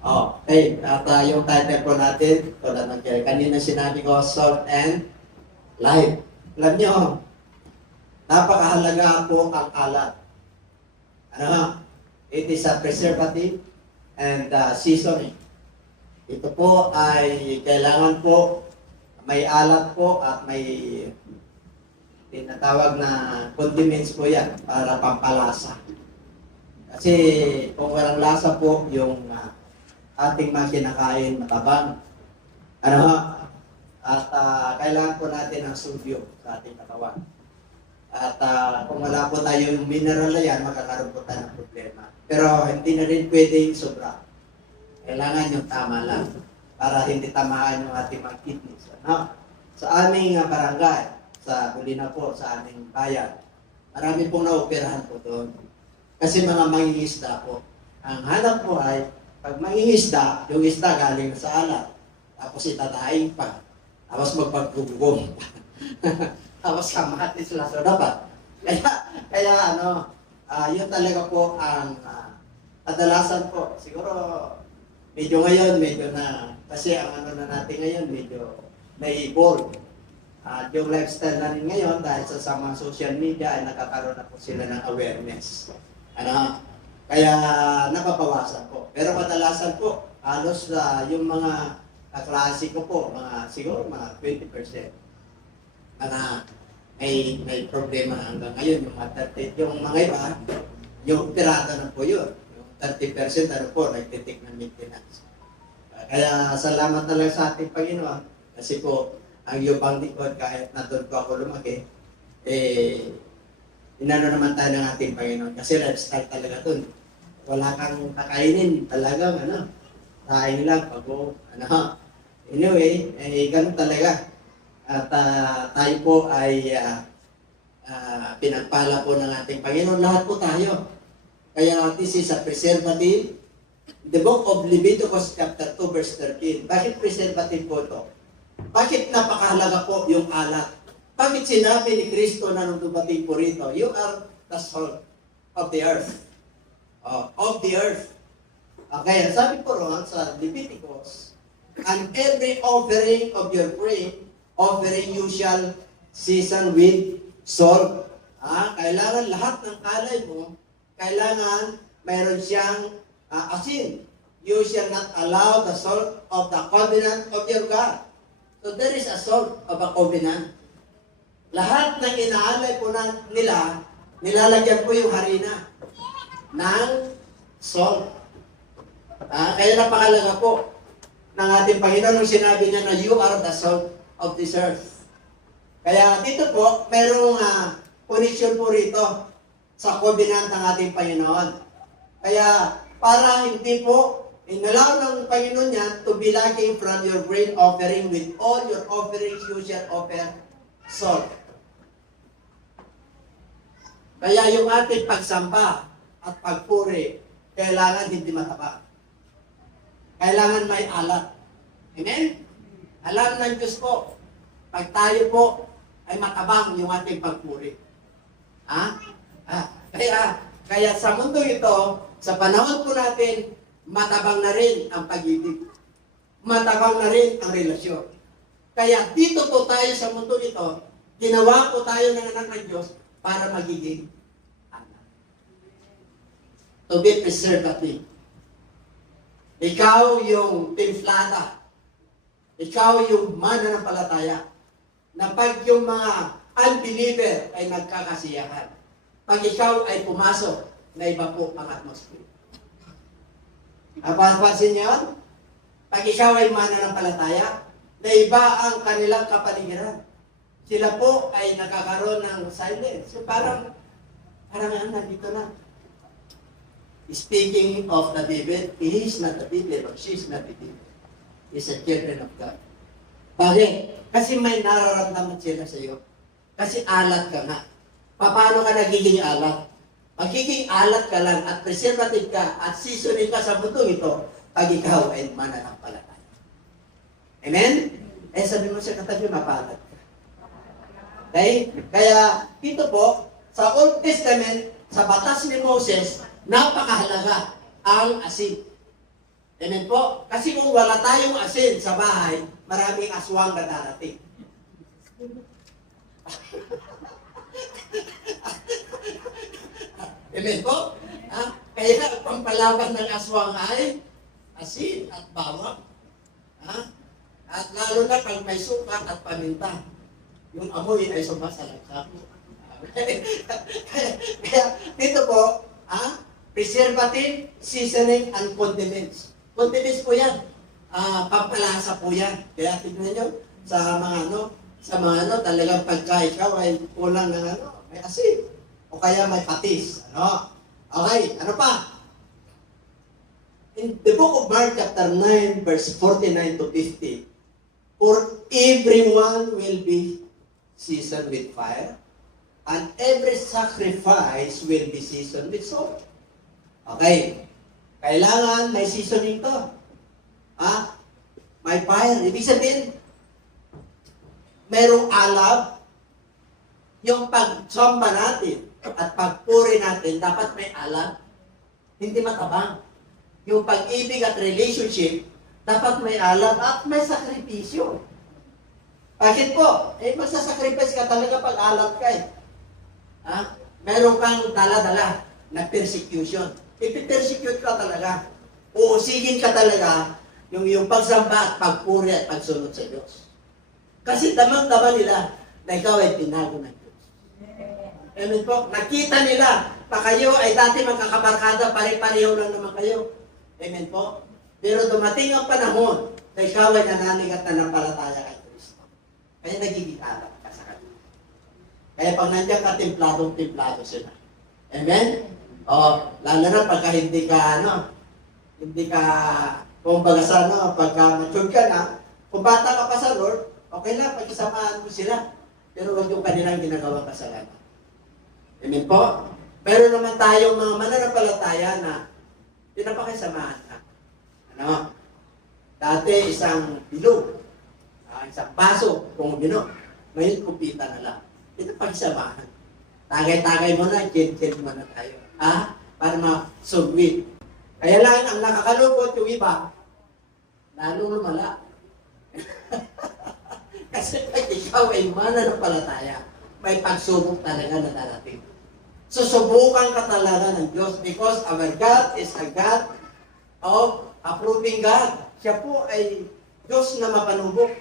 Okay, at yung title po natin, tulad ng kanina sinabi ko, Salt and Light. Alam nyo, napakahalaga po ang alat. Ano? It is a preservative and seasoning. Ito po ay kailangan po may alat po at may tinatawag na condiments po yan para pampalasa. Kasi kung walang lasa po yung ating mga kinakain matabang. Ano? At kailangan po natin ng sodium sa ating katawan. At kung wala po tayo yung mineral na yan, magkakaroon po tayo ng problema. Pero hindi na rin pwede yung sobra. Kailangan yung tama lang para hindi tamaan yung ating mga kidneys. Ano? Sa aming barangay, sa Bulina po, sa aming bayan, marami pong naoperahan po doon. Kasi mga mangingisda po. Ang hanap po ay, pag mangingisda, yung isda galing sa alat, tapos itataing pa, tapos magpagugugong. Tapos kamatis sila sa dapat. Kaya yun talaga po ang kadalasan po. Siguro, medyo ngayon, medyo na, kasi ang na natin ngayon, medyo na-evolve. At yung lifestyle na rin ngayon, dahil sa mga social media, ay nakakaroon na po sila ng awareness. Kaya napapawasan po. Pero kadalasan po, halos yung mga kaklase ko po, siguro mga 20%. May problema hanggang ngayon. Yung mga iba, yung pirata na po yun. Yung 30% nagtitik ng maintenance. Kaya salamat na lang sa ating Panginoon. Kasi po, ang yubang likod, kahit na doon po ako lumaki, inano naman tayo ng ating Panginoon. Kasi lifestyle talaga doon. Wala kang kakainin talagang, kain lang, pago, Anyway, ganun talaga. At tayo po ay pinagpala po ng ating Panginoon. Lahat po tayo. Kaya this is a preservative. The book of Leviticus chapter 2 verse 13. Bakit preservative po ito? Bakit napakahalaga po yung alat? Bakit sinabi ni Kristo na nung dumating po rito, you are the salt of the earth. Of the earth. Okay, sabi po ron sa Leviticus, and every offering of your grain, offering you shall season with salt. Kailangan lahat ng alay mo, kailangan mayroon siyang asin. You shall not allow the salt of the covenant of your God. So there is a salt of a covenant. Lahat ng inaalay po nila, nilalagyan po yung harina ng salt. Kaya napakalaga po ng ating Panginoon nung sinabi niya na you are the salt of this earth. Kaya dito po, merong connection po rito sa covenant ng ating Panginoon. Kaya para hindi po inalaw ng Panginoon niya to be lacking from your grain offering, with all your offerings you shall offer salt. Kaya yung ating pagsamba at pagpuri, kailangan hindi mataba. Kailangan may alat. Amen? Alam ng Diyos po, pag tayo po ay matabang yung ating pagpuri. Kaya sa mundo ito, sa panahon po natin, matabang na rin ang pag-ibig. Matabang na rin ang relasyon. Kaya dito po tayo sa mundo ito, ginawa po tayo ng anak ng Diyos para magiging anak. To be preservative. Ikaw yung timplada. Ikaw yung mananampalataya. Na pag yung mga unbeliever ay nagkakasiyahan. Pag ikaw ay pumasok, na iba po ang atmosphere. Napapansin niyo yun? Pag ikaw ay mananampalataya, na iba ang kanilang kapaligiran. Sila po ay nakakaroon ng silence. So parang nandito na. Speaking of the Bible, he is not the Bible, or she is not the Bible. He is a children of God. Bakit? Kasi may nararamdaman sila sa iyo. Kasi alat ka nga. Paano ka nagiging alat? Magiging alat ka lang at preservative ka at seasoning ka sa mundo ito pag ikaw ay mananampalataya. Amen? Sabi mo sa katabi, mapalat ka. Okay? Kaya dito po, sa Old Testament, sa batas ni Moses, napakahalaga ang asin. Amen po? Kasi kung wala tayong asin sa bahay, maraming aswang na darating. Amen po? Kaya pampalaban ng aswang ay asin at bawang. At lalo na pag may suka at paminta, yung amoy ay sumasalaksak. Kaya dito po, preservative, seasoning, and condiments. Condiments po yan. Pampalasa po yan. Kaya tignan nyo, sa mga talagang pagka ikaw ay kulang ng may asin. O kaya may patis. Okay, ano pa? In the book of Mark chapter 9, verse 49 to 50, for everyone will be seasoned with fire, and every sacrifice will be seasoned with salt. Okay. Kailangan may seasoning to. May fire. Ibig sabihin, merong alab. Yung pagsamba natin at pagpuri natin, dapat may alab. Hindi matabang. Yung pag-ibig at relationship, dapat may alab at may sakripisyo. Bakit po? Magsasacrifice ka talaga pag alab ka eh. Meron kang dala-dala na persecution. Ipipersecute ka talaga. Uusigin ka talaga yung pagsamba at pagpuri at pagsunod sa Diyos. Kasi damang-dama nila na ikaw ay tinago ng Diyos. Amen po. Nakita nila pa kayo ay dati magkakabarkada, pare-pareho lang naman kayo. Amen po. Pero dumating ang panahon na ikaw ay nananig at nanampalataya kay Kristo. Kaya nagiging alap ka sa kanila. Kaya pag nandiyan ka, templadong-templado sila. Amen? Lalo na pagka hindi ka, kumbaga pagka mature ka na, kung bata ka pa sa Lord, okay lang, pag-isamaan mo sila. Pero huwag yung kanilang ginagawang kasalanan. Amen po? Pero naman tayong mga mananampalataya na pinapakisamahan na. Dati isang bilog, isang baso, kung bino, ngayon kupita na lang. Pinapakisamahan. Tagay-tagay mo na, chill mo na tayo. Para ma-submit. Kaya lang, ang nakakalungkot yung iba, lalong lumala. Kasi pag ikaw ay mananampalataya, may pagsubok talaga na darating. Susubukan ka talaga ng Diyos because our God is a God of approving God. Siya po ay Diyos na mapanubok.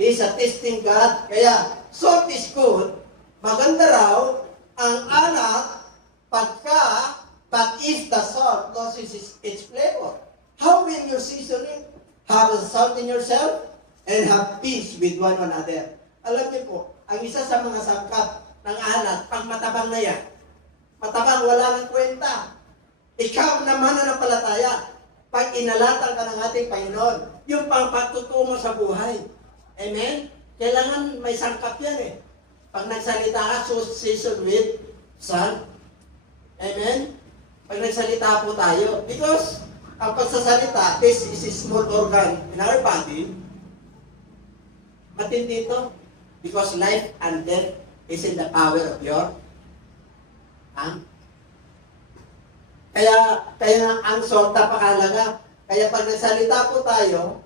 He is a testing God. Kaya, salt is good. Maganda raw ang alat but if the salt loses its flavor, how will you season it? Have the salt in yourself and have peace with one another. Alam niyo po, ang isa sa mga sangkap ng alat, pag matabang na yan, matabang, wala ng kwenta. Ikaw naman na napalataya, pag inalatan ka ng ating Panginoon, yung pagtutungo sa buhay. Amen? Kailangan may sangkap yan eh. Pag nagsalita ka, season with salt. Amen? Pag nagsalita po tayo, because ang pagsasalita, this is a small organ in our body, matindi ito. Because life and death is in the power of your tongue. Kaya ang salt napakahalaga. Kaya pag nagsalita po tayo,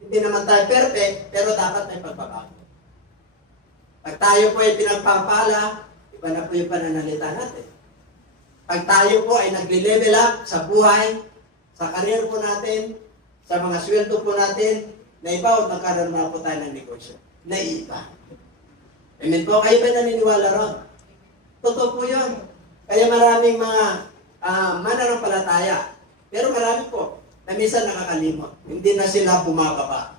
hindi naman tayo perfect, pero dapat may pagbabago. Pag tayo po ay pinagpapala, iba na po yung pananalita natin. Pag tayo po ay nagle-level up sa buhay, sa karir po natin, sa mga sweldo po natin, na iba o nagkaroon na po tayo ng negosyo. Na iba. Amen po, kayo ba naniniwala ron? Totoo po yun. Kaya maraming mga mananampalataya. Pero marami po, na minsan nakakalimot. Hindi na sila bumababa.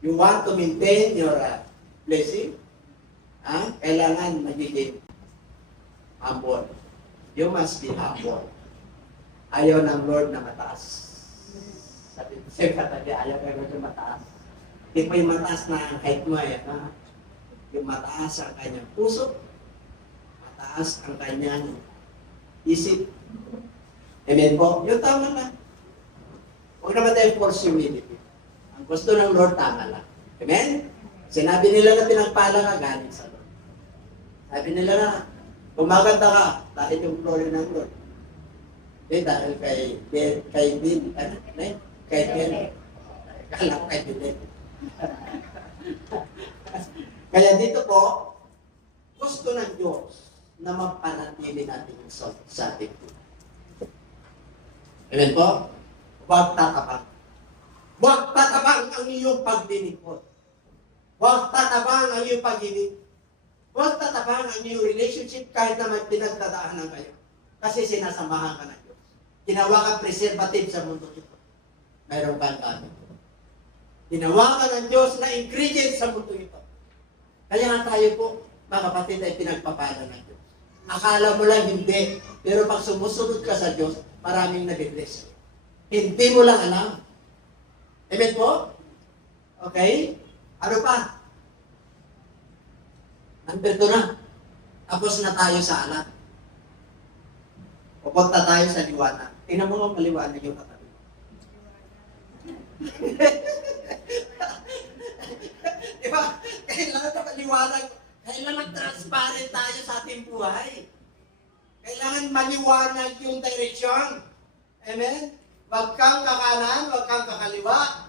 You want to maintain your blessing? Kailangan magiging humble. You must be humble. Ayaw ng Lord na mataas. Sabi ko sa'yo katabi, ayaw kayo na mataas. Hindi pa yung mataas na height mo eh. Yung mataas ang kanyang puso, mataas ang kanyang isip. Amen po? Yung tama na. Huwag naman tayo force humility. Ang gusto ng Lord, tama lang. Amen? Sinabi nila na pinagpala ka, galing sa Lord. Sabi nila na, kumaganda ka, dahil yung glory ng Lord. Dahil kay Bill, Kay Ben. Kala ko kay Ben. Kaya dito po, gusto ng Diyos na mapanatili natin yung sa ating buhay. Amen po? Huwag tatabang. Huwag tatabang ang iyong paglilingkod. Huwag tatabang ang iyong pag-ibig. Huwag tatabang ang iyong relationship kahit na may pinagdadaanan kayo. Kasi sinasamahan ka ng Diyos. Ginawa kang preservative sa mundo ito. Mayroon kang gamit. Ginawa ka ng Diyos na ingredient sa mundo ito. Kaya nga tayo po, mga kapatid, ay pinagpapala ng Diyos. Akala mo lang hindi. Pero pag sumusunod ka sa Diyos, maraming nabibless. Hindi mo lang alam. Amen po? Okay? Ano pa? Number 2 na. Tapos na tayo sa alat. Pupunta tayo sa liwanag. Tingnan mo ang maliwanag yung katabi. Diba? Kailangan na maliwanag. Kailangan transparent tayo sa ating buhay. Kailangan maliwanag yung direction. Amen? Huwag kang kakanan, huwag kang kakaliwa.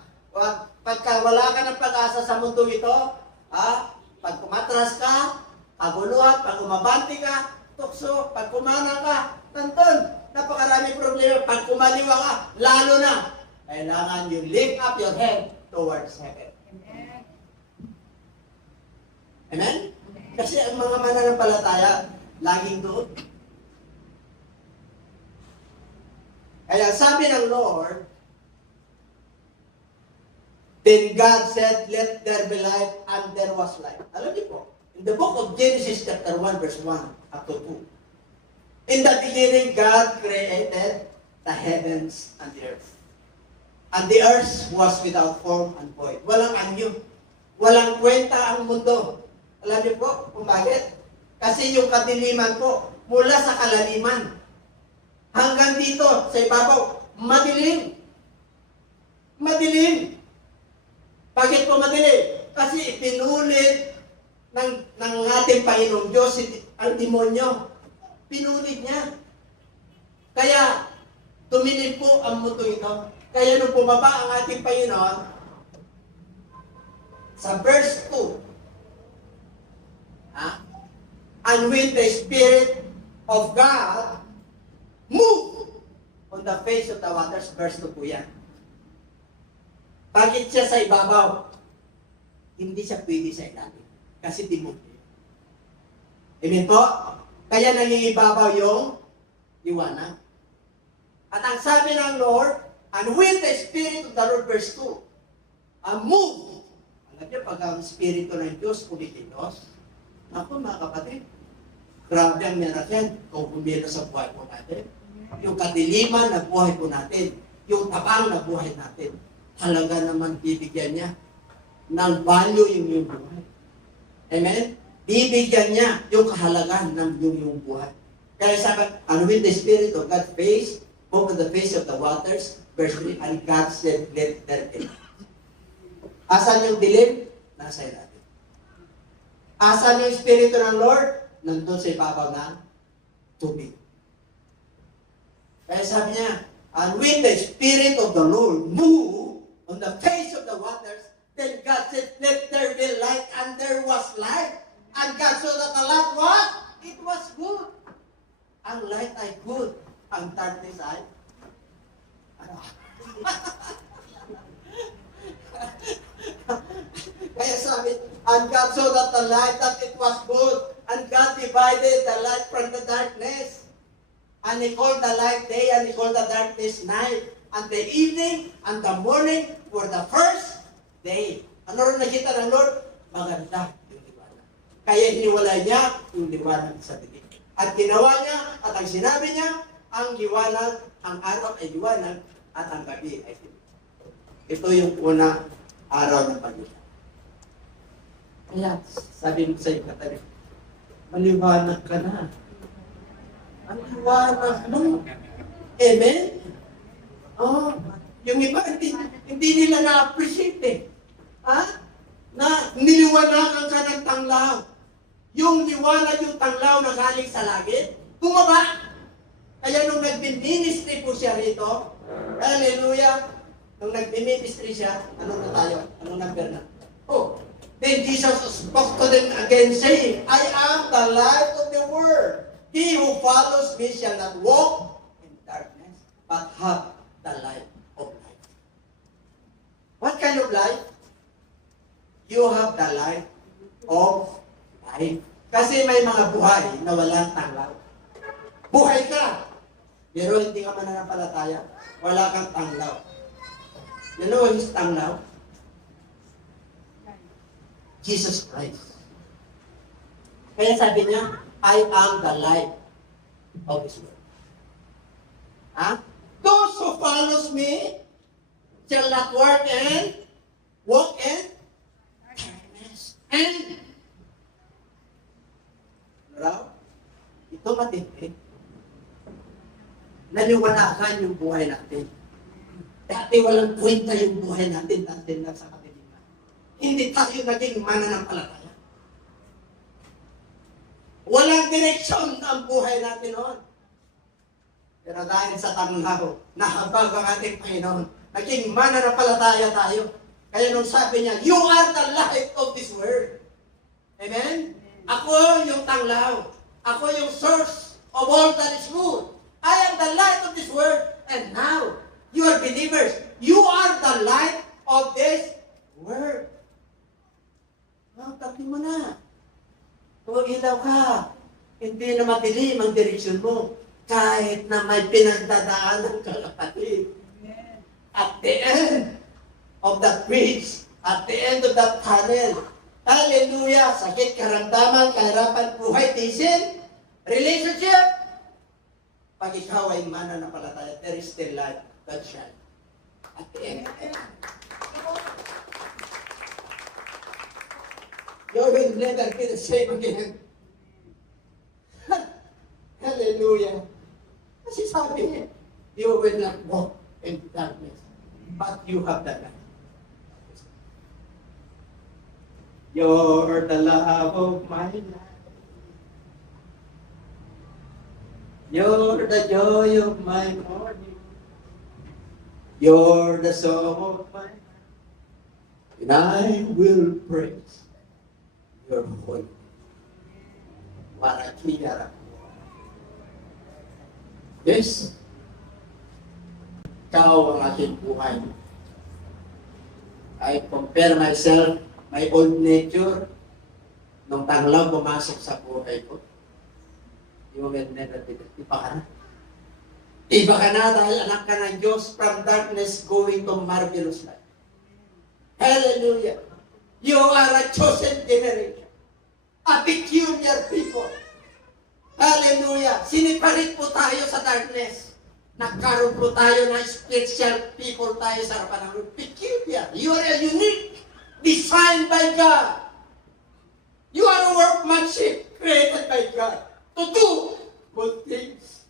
Pagka wala ka ng pag-asa sa mundo ito, pag kumatras ka, paguluhan, pag umabante ka, tukso, pag kumana ka, tanton, napakarami problema. Pag kumaliwa ka, lalo na, kailangan you lift up your head towards heaven. Amen? Amen? Kasi ang mga mananampalataya, laging doon. Kaya sabi ng Lord, then God said, let there be light, and there was light. Alam niyo po, in the book of Genesis chapter 1, verse 1 up to 2, in the beginning, God created the heavens and the earth. And the earth was without form and void. Walang anyo. Walang kwenta ang mundo. Alam niyo po kung bakit? Kasi yung kadiliman po, mula sa kalaliman, hanggang dito, sa ibabaw, madilim. Madilim. Bakit po madilim? Kasi pinulit ng ating Panginoong Diyos ang demonyo. Pinulit niya. Kaya, tumilim po ang mundo ito. Kaya nung bumaba ang ating Panginoon, sa verse 2, and when the Spirit of God moved on the face of the waters, verse 2 po yan. Bakit siya sa ibabaw? Hindi siya pwede sa ilalim. Kasi demonyo. Amen po? Kaya nangingibabaw yung liwanag. At ang sabi ng Lord, and when the Spirit of the Lord, verse 2, moved. Alam niyo, pag ang Espiritu ng Diyos, kumikilos, ako mga kapatid, grabe ang miracle kung kumilos sa buhay po natin. Yung kadiliman na buhay po natin, yung tabang na buhay natin, talaga naman bibigyan niya ng value yung buhay. Amen? Bibigyan niya yung kahalagan ng yung buhay. Kaya sabi, and when the Spirit of God face, over the face of the waters, verse 3, and God said, let there be. Asan yung dilim? Nasa ilalim. Asan yung Espiritu ng Lord? Nandun sa ibabaw ng tubig. Kaya sabi niya, and when the Spirit of the Lord moved on the face of the waters, then God said, let there be light, and there was light. And God saw that the light was, it was good. Ang light ay good. Ang darkness ay, kaya sabi, and God saw that the light, that it was good, and God divided the light from the darkness. And He called the light day, and He called the darkness night. And the evening and the morning were the first day. Ano rin nakita ng Lord? Maganda yung liwanag. Kaya hiniwalay niya yung liwanag sa dilim. At ginawa niya, at ang sinabi niya, ang liwanag, ang araw ay liwanag, at ang gabi ay dilim. Ito yung una araw ng pag-ibig. Kaya, sabi mo sa iyo, katabi, maliwanag ka na. Ang liwanag mo. Amen? Oh, yung iba, hindi nila na-appreciate eh. Na niliwanagan ka ng tanglaw. Yung liwanag, yung tanglaw na galing sa langit, bumaba. Kaya nung nag-ministry po siya rito, hallelujah, nung nag-ministry siya, ano na tayo? Anong number na? Oh, then Jesus spoke to them again, saying, I am the light of the world. He who follows me shall not walk in darkness, but have the light of life. What kind of light? You have the light of life. Kasi may mga buhay na walang tanglaw. Buhay ka, pero hindi ka mananampalataya. Wala kang tanglaw. You know what is tanglaw? Jesus Christ. Kaya sabi niya, I am the light of this world. Huh? Those who follows me shall not walk in darkness. And raw, ito matindi. Naliwanagan yung buhay natin. Dati walang kwenta yung buhay natin dahil nasa katiliman. Hindi tayo naging mananampalataya. Walang direksyon ang buhay natin noon. Pero dahil sa tanglaw, nahabag ang ating Panginoon, naging mananampalataya tayo. Kaya nung sabi niya, you are the light of this world. Amen? Ako yung tanglaw. Ako yung source of all that is good. I am the light of this world. And now, you are believers. You are the light of this world. Tabi mo na. Kung ilaw ka, hindi na madilim ang direksyon mo. Kahit na may pinagdadaanan ka, kapatid. At the end of that bridge, at the end of that tunnel, hallelujah, sakit, karamdaman, kahirapan, buhay, tisin, relationship. Pag ikaw ay mananampalataya, there is still light that shine at the end. You will never be the same again. Hallelujah. Kasi sabi niya, you will not walk in darkness, but you have the light. You're the love of my life. You're the joy of my morning. You're the song of my life. And I will praise your holy name. Warakiyara. Yes. Ikaw ang aking buhay. I compare myself, my old nature, nung tanglaw pumasok sa buhay ko. You will never be that. Iba ka na. Iba ka na dahil anak ka ng Diyos from darkness going to marvelous light. Hallelujah. You are a chosen generation. A peculiar people. Hallelujah. Siniparit po tayo sa darkness. Nagkaroon po tayo ng special people tayo sa harapan ng Lord. Peculiar. You are a unique, designed by God. You are a workmanship created by God to do good things.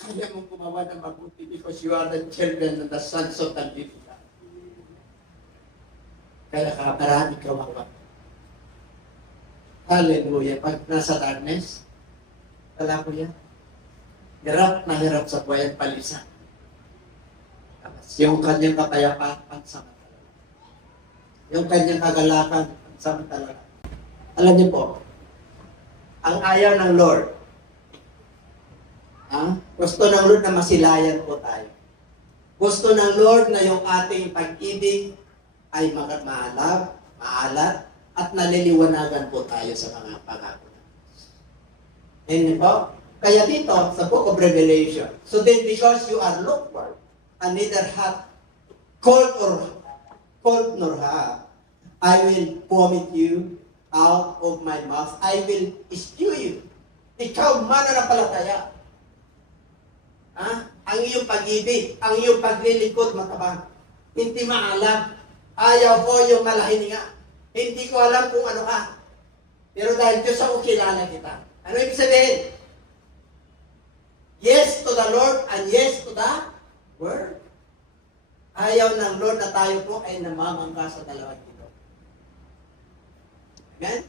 Kaya mong gumawa ng mabuti because you are the children and the sons of the living God. Kaya marami kawawa. Hallelujah. Pag nasa darkness, alam mo yan, hirap na hirap sa buhay ang palisa. Yung kanyang kapayapaan, pansamantala. Yung kanyang kagalakan, pansamantala. Alam niyo po, ang ayaw ng Lord, gusto ng Lord na masilayan po tayo. Gusto ng Lord na yung ating pag-ibig ay maalat, at naliliwanagan po tayo sa mga pangako. Hindi po? Kaya dito, sa Book of Revelation, so then because you are lukewarm, and neither hot, cold nor hot, I will vomit you out of my mouth. I will spew you. Ikaw mananampalataya. Ang iyong pag-ibig, ang iyong paglilingkod matabang. Hindi maalam. Ayaw ko yung malahininga. Hindi ko alam kung ano ka. Pero dahil Diyos ako, kilala kita. Ano ibig sabihin? Yes to the Lord and yes to the Word. Ayaw ng Lord na tayo po ay namamangka sa dalawang ito. Amen?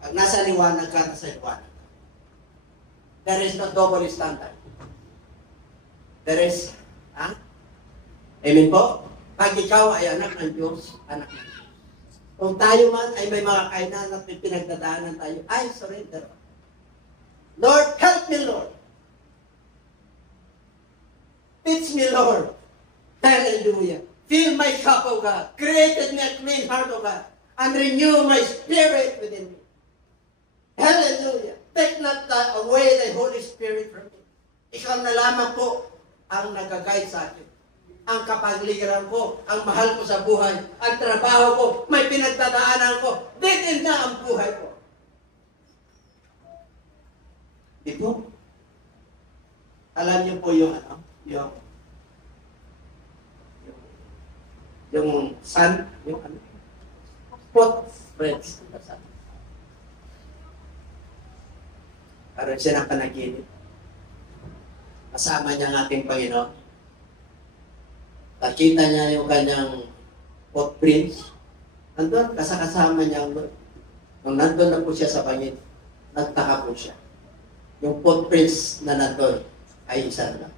Pag nasa liwanag ka, nasa liwanag. There is no double standard. There is Amen po? Pag ikaw ay anak ng Diyos, anak ng Diyos. Kung tayo man ay may mga kainan at may pinagdadaanan tayo, I surrender. Lord, help me, Lord. Teach me, Lord. Hallelujah. Fill my cup, O God. Create in me a clean heart, O God. And renew my spirit within me. Hallelujah. Take not away the Holy Spirit from me. Ikaw na lamang po ang nag-guide sa akin. Ang kapagligiran ko, ang mahal ko sa buhay, ang trabaho ko, may pinagdadaanan ko, din na ang buhay ko. Di po? Alam niyo po yung yung sun, yung footprints. Karoon siya ng panaginip. Kasama niya ang ating Panginoon. Nakita niya yung kanyang footprints. Nandun, kasama niya ang Lord. Nung nandun na po siya sa Panginoon, nagtaka po siya. Yung footprints na nandun ay isa na lang.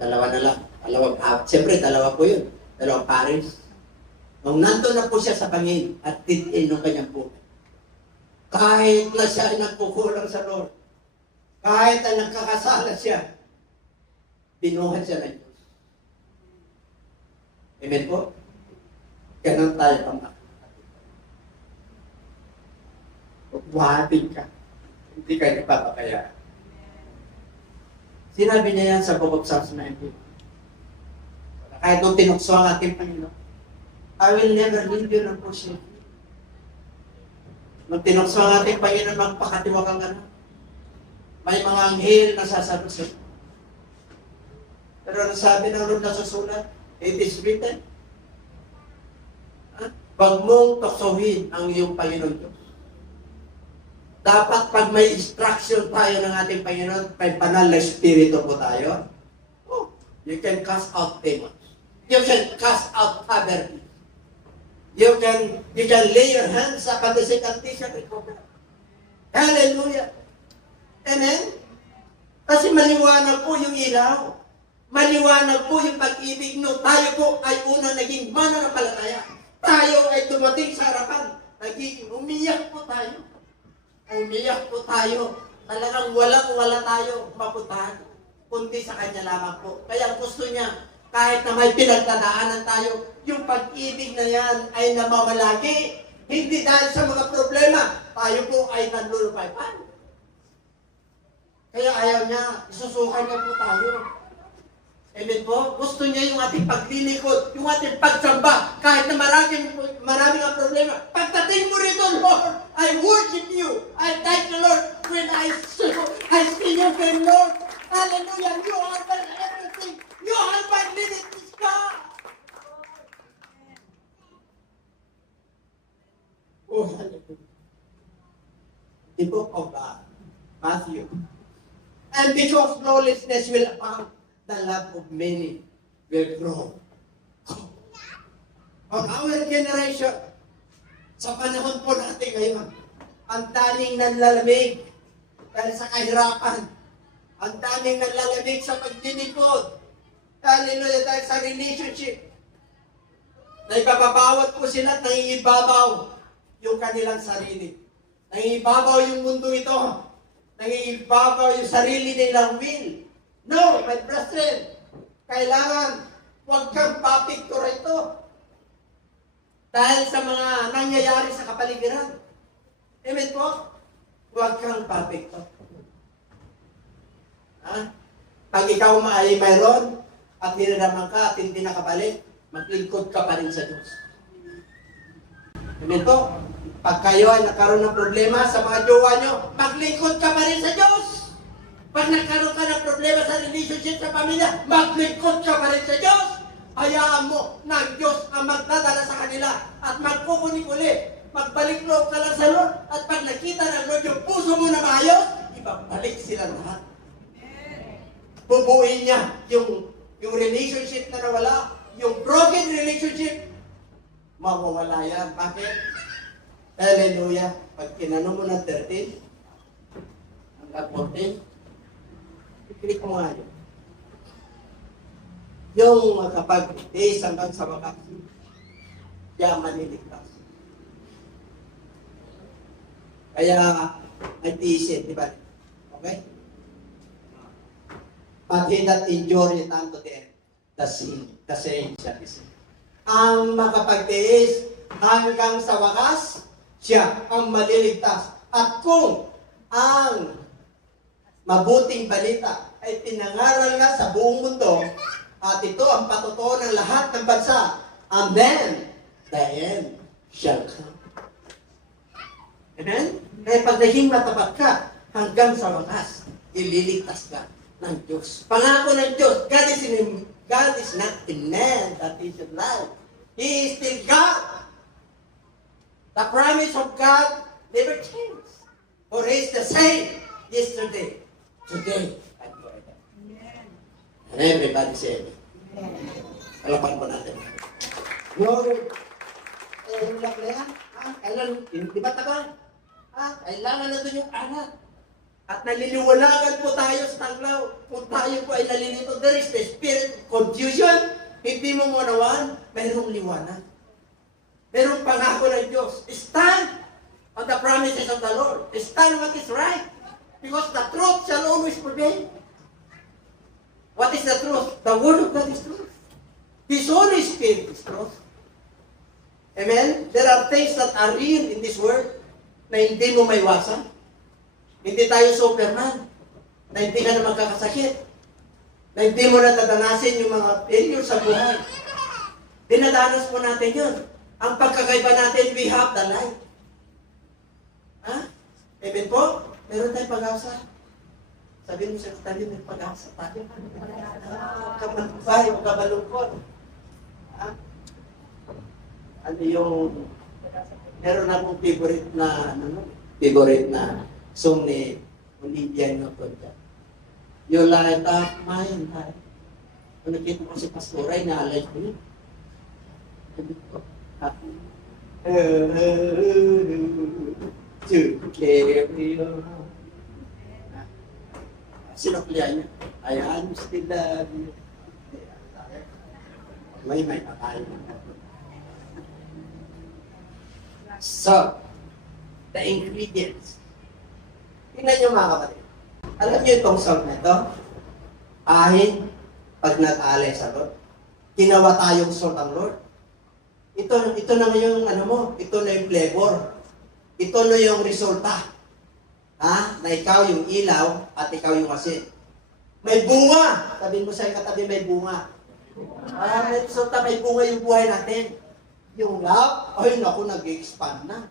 Dalawa na lang. Siyempre, dalawa po yun. Dalawang pares. Nung nandun na po siya sa Panginoon at titin ng kanyang buhay, kahit na siya ay nagkukulang sa Lord, kahit na nagkakasala siya, binuhat siya ng Diyos. Amen po? Ganun tayo ang buhatin ka. Hindi ka nagpapakayaan. Sinabi niya yan sa Book of Psalms 19. Kahit nung tinukso ang ating Panginoon, I will never leave you nor forsake you. Nung tinukso ang ating Panginoon, magpakatiwakang ka na. May mga anghel na sasalusot. Pero ano sabi ng Lord na susulat? It is written. Huwag mong tuksohin ang iyong Panginoon Diyos. Dapat pag may instruction tayo ng ating Panginoon, may banal na espiritu po tayo, you can cast out demons. You can cast out poverty. You can lay your hands upon the sick and they shall recover. Hallelujah. Amen? Kasi maliwanag po yung ilaw. Maliwanag po yung pag-ibig no. Tayo po ay unang naging mananampalataya. Tayo ay dumating sa harapan. Umiyak po tayo. Umiyak po tayo. Talagang walang-wala tayo mapuntahan. Kundi sa Kanya lamang po. Kaya gusto niya, kahit na may pinagdadaanan tayo, yung pag-ibig na yan ay namamalagi. Hindi dahil sa mga problema, tayo po ay nanlulupaypan. Kaya ayaw niya, isusukan niya po tayo. Amen po? Gusto niya yung ating paglilikod, yung ating pagsamba, kahit na maraming ang problema. Pagdating mo rito, Lord, I worship you. I thank the Lord when I see you, Lord. Hallelujah. You are my everything. You are my living God. Oh, hallelujah. The book of Matthew. And because lawlessness will abound, the love of many will grow. On our generation, sa panahon po natin ngayon, ang daming nanlalamig dahil sa kahirapan. Ang daming nanlalamig sa pagdinikod. Hallelujah, dahil sa relationship. Naipapabawat po sila at nangingibabaw yung kanilang sarili. Nangingibabaw yung mundo ito. Nangingibabaw yung sarili nilang will. No, my brethren, kailangan huwag kang papikto rito. Dahil sa mga nangyayari sa kapaligiran. Amen po? Huwag kang papikto. Pag ikaw ay mayroon at nilalaman ka at hindi nakabalik, maglingkod ka pa rin sa Diyos. Amen po? Pag kayo ay nagkaroon ng problema sa mga jowa nyo, maglingkod ka pa rin sa Diyos. Pag nagkaroon ka ng problema sa relationship sa pamilya, maglingkod ka pa rin sa Diyos. Hayaan mo na ang Diyos ang magdadala sa kanila at magkukunik-uli. Magbalik loob ka lang sa Lord at pag nakita ng Lord yung puso mo na maayos, ibabalik sila lahat. Bubuin niya yung relationship na nawala, yung broken relationship, mawawala yan. Bakit? Hallelujah. Pag kinano mo ng 13, hanggang 14, i-click mo nga yun. Yung makapag-base hanggang sa wakas, siya maliligtas. Kaya, may tiisin, di ba? Okay? But he that endure it unto the end, the same shall be saved. Ang makapagtiis hanggang sa wakas, siya ang maliligtas. At kung ang mabuting balita ay pinangaral na sa buong mundo, at ito ang patutuo ng lahat ng bansa, and then, the end shall come. Amen? Kaya pag naging matapat ka, hanggang sa wakas, ililigtas ka ng Diyos. Pangako ng Diyos, God is not a man that he should lie. He is still God. The promise of God never changes. For he is the same yesterday, today, and forever. And everybody say it. Alapan po natin. Glory. Wala ko yan. Kailan, di ba tagal? Kailangan na doon yung anak. At naliliwanagan po tayo sa tanglaw. Kung tayo po ay nalilito, there is the spirit of confusion. Hindi mo maunawan, mayroong liwanag. Mayroong pangako ng Diyos. Stand on the promises of the Lord. Stand what is right. Because the truth shall always prevail. What is the truth? The Word of God is truth. His Holy Spirit is truth. Amen? There are things that are real in this world na hindi mo maiwasan. Hindi tayo Superman na hindi ka na magkakasakit. Na hindi mo na dadanasin yung mga failure sa buhay. Dinadanas po natin yun. Ang pagkakaiba natin, we have the light. Ha? Amen po? Meron tayong pag-asa. Sabihin mo sa tayo, may pag-asa tayo. Kamalubay o kabalungkot. Ha? Ano yung, meron akong favorite na song ni Olivia Newton. You light up my life. Kung nakita ko si Pastoray, na-alive ko yun. To carry on. Sinuklihan niya. I'm still love you. May patayo. So, the ingredients. Tingnan niyo mga kapatid. Alam niyo itong song na ito? Ahin, pag natali sa Lord. Ginawa tayong salt ang Lord. Ito na yung ito na yung flavor. Ito na yung resulta. Na ikaw yung ilaw at ikaw yung asin. May bunga. Sabihin mo sa katabi, may bunga. May resulta, may bunga yung buhay natin. Yung love, ay naku, nag-expand na.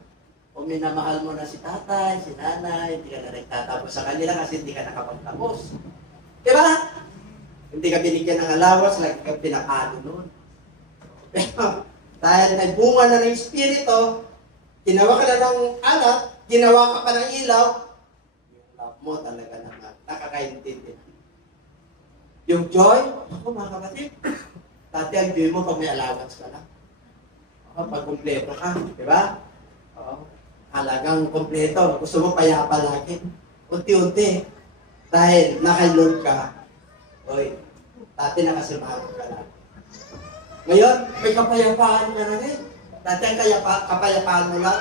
Kung minamahal mo na si tatay, si nanay, hindi ka na nagtatapos sa kanila kasi hindi ka nakapagtapos. Diba? Hindi ka binigyan ng allowance, lagi ka pinakado noon. Pero dahil may bunga na ng Espiritu, ginawa ka na ng anak, ginawa ka pa ng ilaw, yung love mo talaga naman, nakakaintindi. Yung joy, ako mga kapatid, dati ang joy mo pag may allowance ka lang. Pag kumpleto ka, di ba? Oo. Halagang kumpleto. Gusto mo payapa lagi. Unti-unti. Dahil naka-Lord ka. Oy, dati nakasimahan ka lang. Ngayon, may kapayapaan ka na rin. Dati ang kapayapaan mo lang,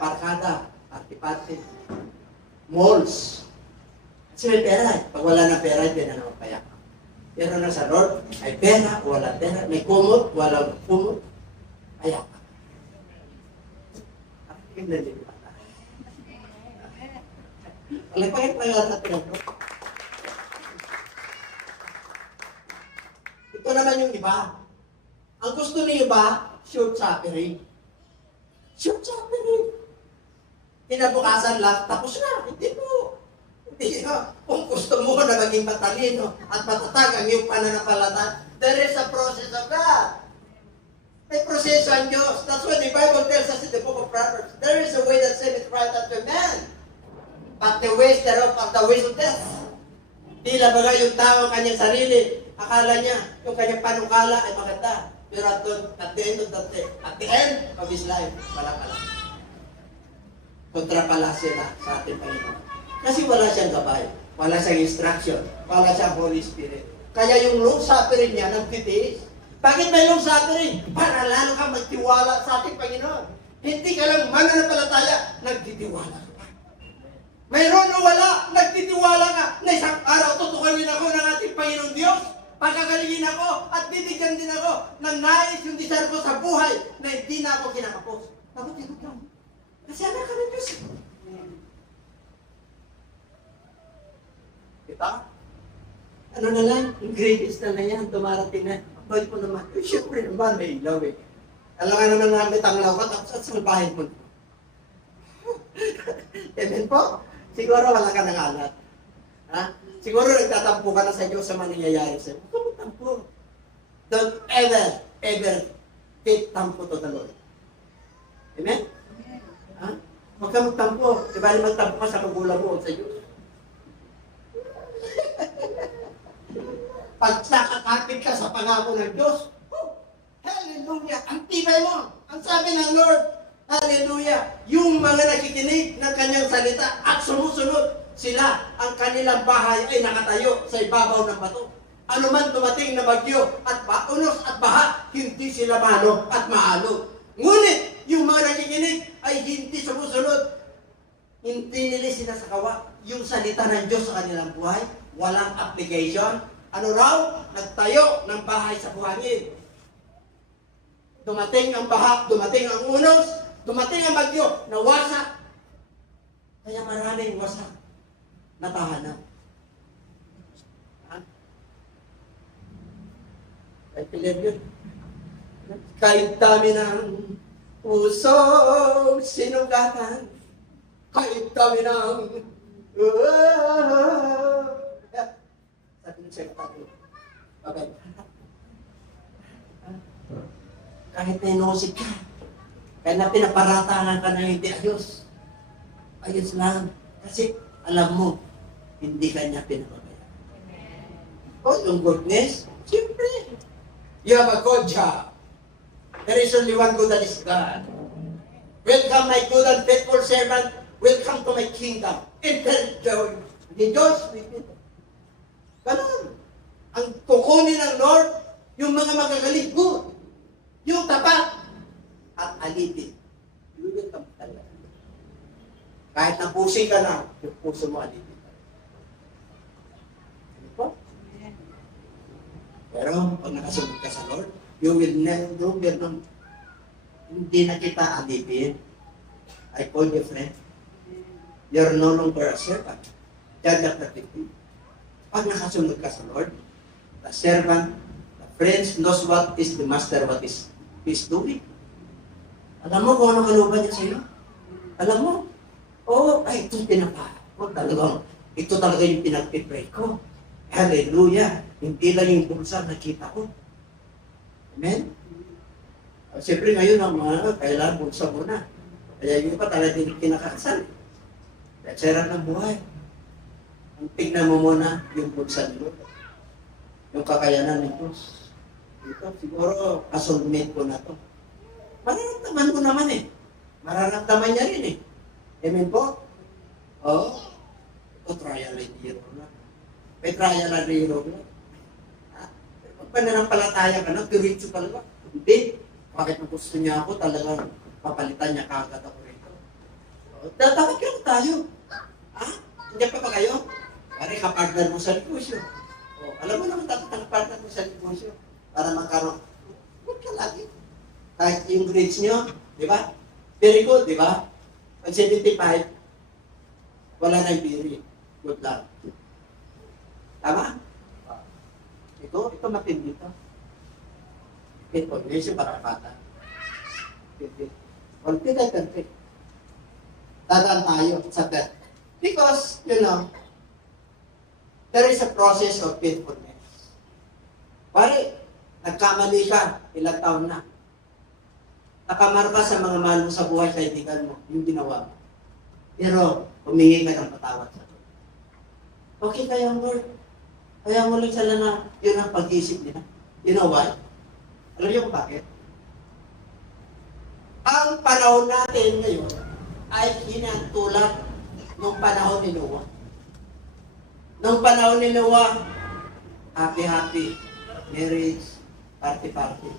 parkada, party-party, malls. Kasi may pera eh. Pag wala na pera, hindi na naman payapa. Pero na sa Lord, may pera, wala pera. May kumot, walang kumot. Payapa. Alipagin pa yung natin ito. Ito naman yung iba. Ang gusto niyo ba, short suffering. Short suffering. Kinabukasan lang, tapos na. Hindi po. Hindi na. Kung gusto mo na maging matalino at matatag ang iyong pananampalataya, there is a process of God. May proseso ang Diyos. That's why the Bible tells us in the book of Proverbs, there is a way that seemeth right unto man, but the ways thereof are the ways of death. Tila bagay yung tao kanyang sarili. Akala niya, yung kanyang panukala ay maganda. Pero at the end of his life, wala pala. Kontra pala sila sa ating Panginoon. Kasi wala siyang gabay, wala siyang instruction, wala siyang Holy Spirit. Kaya yung long suffering niya, nagtitiis. Bakit may long suffering? Para lalo kang magtiwala sa ating Panginoon. Hindi ka lang mananampalataya, nagtitiwala ka. Mayroon o wala, nagtitiwala ka na isang araw tutukanin ako ng ating Panginoon Diyos. Pagkagalingin ako at bibigyan din ako ng nais yung desire ko sa buhay na hindi na ako kinakapos. Tapos ito lang. Kasi anak ka ng Diyos. Diba? Ano na lang, ingredients na yan, dumarating na. Bakit ko naman? Siyempre naman, may ilaw eh. Alam ka naman namin tanglaw ka, tapos at salbahin mo. Amen po? Siguro wala ka ng alat. Ha? Siguro nagtatampo ka na sa Diyos sa mangyayari sa'yo. Huwag ka magtampo. Don't ever take tampo to the Lord. Amen? Ha? Huwag ka magtampo. Diba magtampo ka sa magulang mo sa Diyos? Pag nakakapit ka sa pangako ng Diyos, hallelujah, ang tibay mo. Ang sabi ng Lord, hallelujah, yung mga nakikinig ng kanyang salita at sumusunod, sila, ang kanilang bahay ay nakatayo sa ibabaw ng bato. Ano man dumating na bagyo at unos at baha, hindi sila malo at maalo. Ngunit, yung mga nakikinig ay hindi sumusunod. Hindi nila sinasakawa yung salita ng Diyos sa kanilang buhay. Walang application. Ano raw? Nagtayo ng bahay sa buhangin. Dumating ang baha, dumating ang unos, dumating ang bagyo, nawasak. Kaya maraming wasak na tahanan. Kahit pilit yun. Kahit dami ng pusong sinugatan, kahit dami ng sabi ng secretary, okay. Kahit may nosik ka, kahit na pinaparatanan ka na hindi ayos, ayos lang. Kasi alam mo, hindi ka niya pinapabayaan. Oh, yung goodness, siyempre. You have a good job. There is only one good, that is God. Welcome, my good and faithful servant. Welcome to my kingdom. Enter the Diyos with it. Ganun. Ang kukunin ng Lord, yung mga magagaling, good. Yung tapat at alipin. Yun yung talaga. Kahit napusing ka na, yung puso mo alipin. Ano po? Pero pag nakasunod ka sa Lord, you will never know. Hindi na kita alipin. I call you friend. You're no longer a servant. John chapter 15. Pag nakasunod ka sa Lord, the servant, the friends knows what is the master, what is doing. Alam mo kung anong kalooban niya sa iyo? Alam mo? Oo, ay, ito ito talaga yung pinag-pray ko. Hallelujah. Hindi lang yung bulsa nakita ko. Amen? Siyempre ngayon ang mga kailangan bulsa muna. Kaya yung pa talaga hindi kinakasal. Kaya sarap ng buhay. Ang tignan mo muna yung bulsa ni Lord. Yung kakayanan ng Diyos. Ito, siguro, kasoulmate ko na to. Mararamdaman ko naman eh. Mararamdaman niya rin eh. Amen po? Oo. Ito, trial and error na. May trial and error na. Pag pananampalataya ka na, diretso ka lang. Hindi. Bakit ang gusto niya ako, talagang papalitan niya kagad ako rito. Dapat ka tayo. Ha? Hindi pa kayo? Pare, kapartner mo sa negosyo. Alam mo naman dapat ang partner mo sa negosyo para magkaroon. Huwag ka lagi. Kahit yung grades nyo, di ba? Very good, di ba? Pag 75, wala na yung theory. Good luck. Tama? Ito matindi ito. Ito, medyo para bata. Confident. Dadaan tayo sa death. Because, there is a process of faithfulness. Pare, nagkamali ka, ilang taon na. Nakamarka sa mga mahal mo sa buhay, sa kaibigan mo, yung ginawa mo. Pero, humingi ka ng patawad sa Lord. Okay kaya, Lord. Kaya mo lang sila na, yun ang pag-isip nila. You know why? Alam niyo kung bakit? Ang panahon natin ngayon ay hinatulad ng panahon ni Noah. Nung panahon ni Noah, happy-happy marriage, party-party.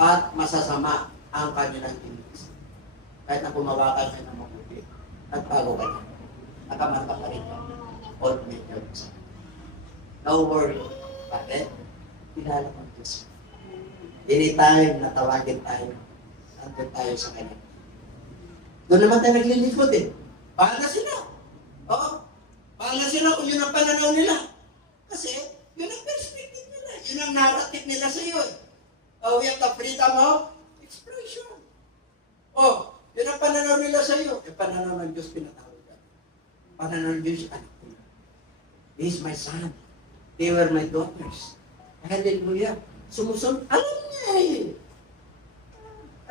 At masasama ang kanilang inis. Kahit na gumawa ka ng mabuti, nagbago ka na. Nakamata pa rin ka. Old method. No worry. Bakit? Kilala mo ang Diyos. Anytime na tawagin tayo, nandun tayo sa Kanya. Doon naman tayo naglilingkod eh. Pahala sila. Oo. Pahala sila kung yun ang pananaw nila. Kasi, yun ang perspective nila. Yun ang narrative nila sa iyo eh. We have the freedom of expression. Oh, yun ang pananaw nila sa iyo. Yung pananaw ng Diyos pinatawag ka. Pananaw ng Diyos, anak ko. He is my son. They were my daughters. Hallelujah. Sumusunod. Alam niya eh.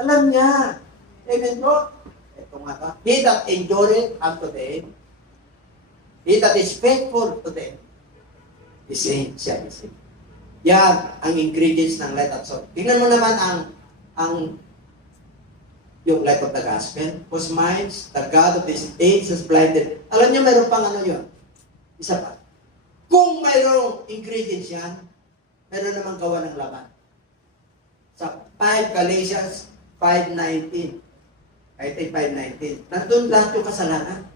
Alam niya. Amen po? Ito nga ka. He that endureth unto them, he that is faithful to them, the same shall be saved. Yan ang ingredients ng light of salt. Tingnan mo naman yung light of the gospel. Whose minds, the God of this age has blinded. Alam niyo, mayroon pang ano yun? Isa pa. Kung mayroong ingredients yan, mayroon namang gawa ng laman. Sa 5 Galatians 5:19. I think 5:19. Nandun lahat yung kasalanan.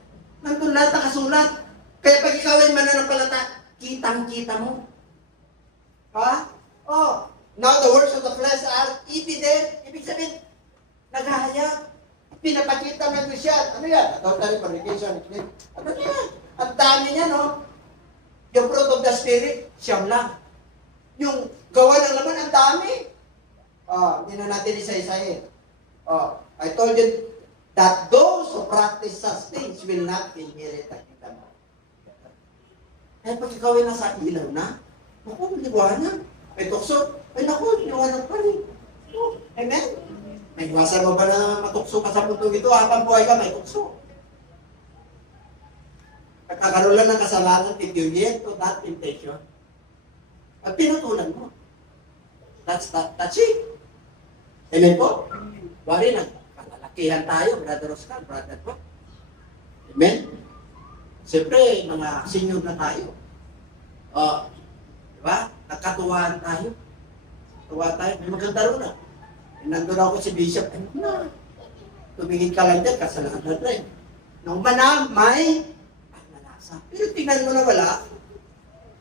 Nandun lahat ang kasulat. Kaya pag ikaw ay mananampalata, kitang-kita mo. Ha? Oh, now the works of the flesh are evident. Ibig sabihin, naghahayag. Pinapakita ng Diyos yan. Ano yan? Adultery, fornication, ano yan? Ang dami niya, no? Yung fruit of the Spirit, siyam lang. Yung gawa ng laman, ang dami. Hindi na natin isa-isahin. I told you that those who practice such things will not inherit the kingdom. Kaya pag ikaw ay nasa ilaw na, naku, liwanag. May tukso. Ay naku, liwanag pa rin. Amen? May iwasan mo ba na matukso ka sa mundo ito? Habang buhay ka, may tukso. Pagkakaroon lang ng kasalanan, if you yield to that temptation, at pinutulan mo. That's it. Amen po? Wari na, kalalakihan tayo, brother Oscar, brother po. Amen? Siyempre, mga senior na tayo. Diba? Nagkatuwaan tayo. Tuwa tayo. May maganda rin na. Nandun ako si Bishop. Ano na? Tumingin ka lang dyan, kasalanan na rin. Nung manam, may nalasa. Pero tingnan mo na wala.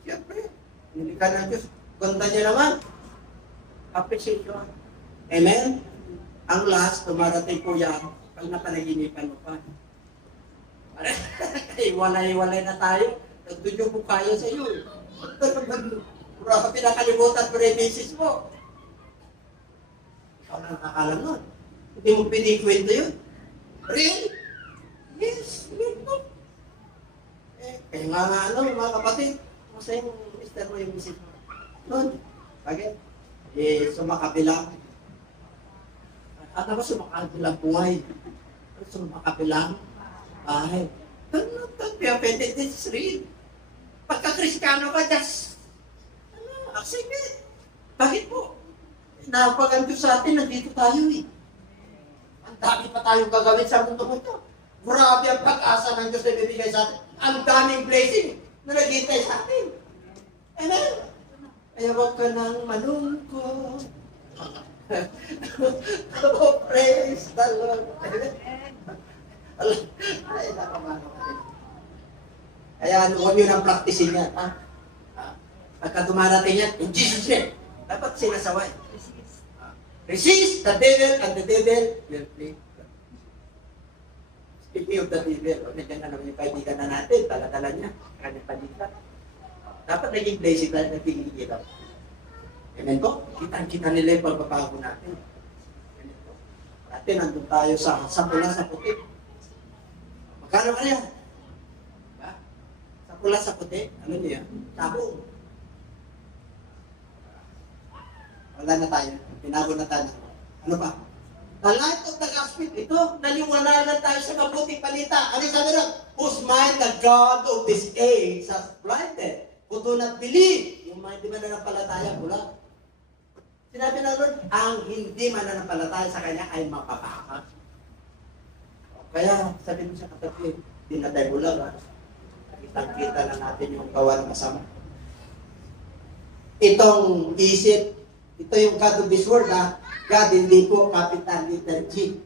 Siyempre, hindi ka na Diyos. Ganda niya naman. Appreciate ko. Amen? Ang last, tumarating po yan, pag napanaginipan mo pa. Iwalay-walay na tayo. Nandun yung mukha yan sa iyo. Grabe, pinakalimutan mo rin misis mo. Ikaw na nakakalam nun. Hindi mo pinikwento yun. Really? Yes, really. Kaya nga mga kapatid, masaya yung mister mo yung misis mo. Nun, bakit? Sumakabilang. Ano ba sumakabilang buhay? Sumakabilang bahay. Don't be offended, this is real. Pagka-Kristiyano ka, just accept it. Bakit po? Napag-ang Diyos sa atin, nandito tayo eh. Ang dami pa tayong gagawin sa mundo ko ito. Grabe ang pag-asa ng Diyos na ibibigay sa atin. Ang daming blessing na naghihintay sa atin. Amen? Kaya huwag ka nang malungkot. Oh, praise the Lord. Ay, nakamano ka rin. Kaya huwag nyo nang practicein yan. Pagka dumarating yan, in Jesus' name, dapat sinasaway. Resist the devil and the devil will flee. Speaking of the devil, nandiyan na naman yung kaibigan na natin, talatala niya, kanyang palitan. Dapat naging blessing na naging ilaw. Amen po? Kita-kita nila yung pagbabago natin. Amen po? Dati nandun tayo sa pula sa puti. Magkano kaya? Diba? Sa pula sa puti, ano niya? Tabo. Wala na tayo. Pinago na tayo. Ano pa? The light of the gospel. Ito, naliwanagan tayo sa mabuting balita. Ano sabi na? Whose mind the God of this age has blinded. Who do not believe. Yung mga hindi mananampalataya, pula. Sinabi ng Lord, ang hindi mananampalataya sa Kanya ay mapapakas. Kaya, sabi mo sa katabi, hindi na tayo bulag. Kitang-kita na natin yung gawa ng masama. itong isip. Ito yung God of this world, ha? God, hindi po capital letter G.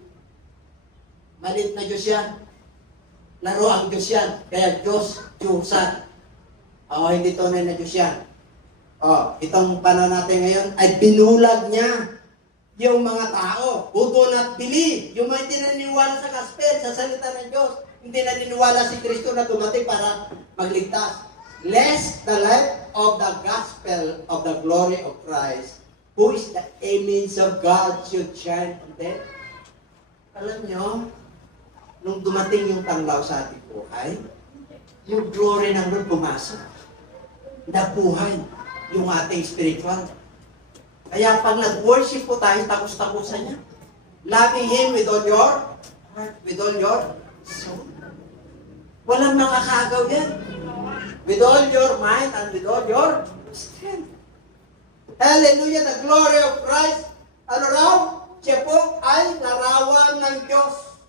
Malit na Diyos yan. Laro ang Diyos yan. Kaya Diyos, Diyosan. Hindi tunay na Diyos yan. Itong panahon natin ngayon ay binulag niya yung mga tao who do not believe. Yung mga hindi naniniwala sa gospel, sa salita ng Diyos. Hindi naniniwala si Kristo na dumating para magligtas. Lest the light of the gospel of the glory of Christ, who is the image of God, should shine on them. Alam nyo, nung dumating yung tanglaw sa ating buhay, yung glory ng Lord pumasok. Nabuhay yung ating spiritual. Kaya pag nag-worship po tayo, takos-takusan niya. Loving Him with all your heart, with all your soul. Walang makakagaw yan. With all your mind and with all your strength. Hallelujah, the glory of Christ. Ano raw? Siya po ay larawan ng Diyos